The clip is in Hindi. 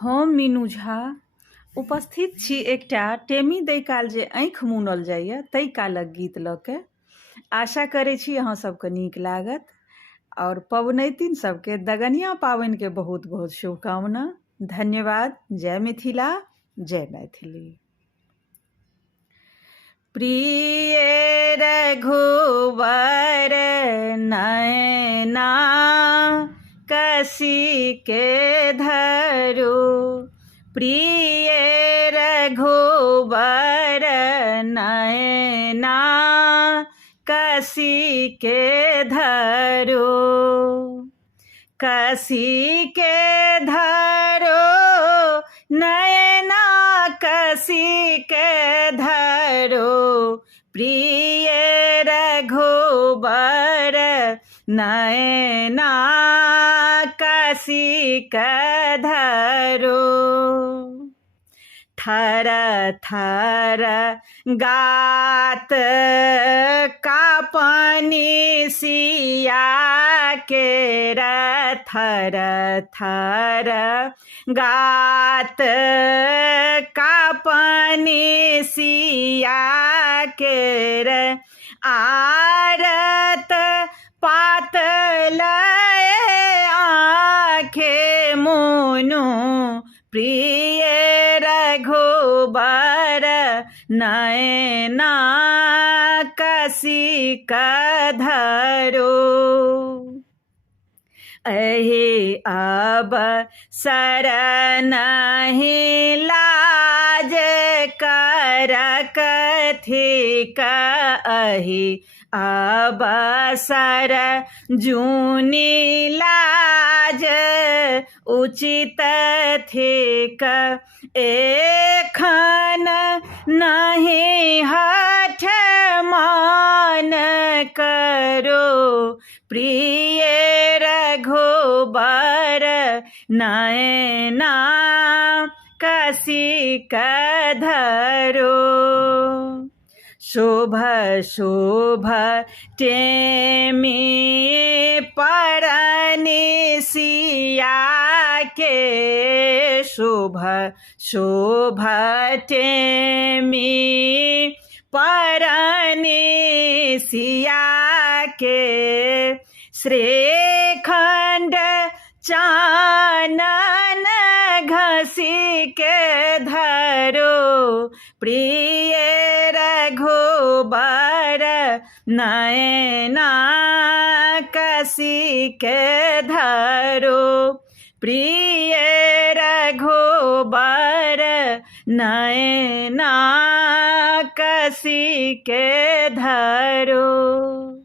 हम मीनू झा उपस्थित छी एकटा टेमी दै काल जे आँखि मुनल जाइए ताहि कालक गीत लऽ के। आशा करै छी अहाँ सबके नीक लागत और पबनैतिन सबके दगनिया पाबनिके बहुत बहुत शुभकामना। धन्यवाद। जय मिथिला, जय मैथिली। प्रिय रघुवर नयना कसी के धरू, प्रिय रघुवर नयना कसी के धरू, कसी के धरो नयना कसी के धरो, प्रिय रघुवर नयना कसी के धरो। थर थर गात कापनि सिया के थर थर गात कापनि सिया के आरत पातल आँखे मुनु, प्रिय रघुबर नयना कसी के धरो। अहि अब शरण नहीं लाज कर कथिक, अहि अब सर जूनी लाज उचित थिक, एखन नहीं हठ मान करो, प्रिय रघुबर नयना कसी के धरो। शुभ शुभ टेमी परनि सिया के, शुभ शुभ टेमी परनि सिया के, श्रीखंड चानन घसी के धरो, प्रिय रघुबर नयना कसी के धरो, प्रिय रघुबर नयना कसी के धरो।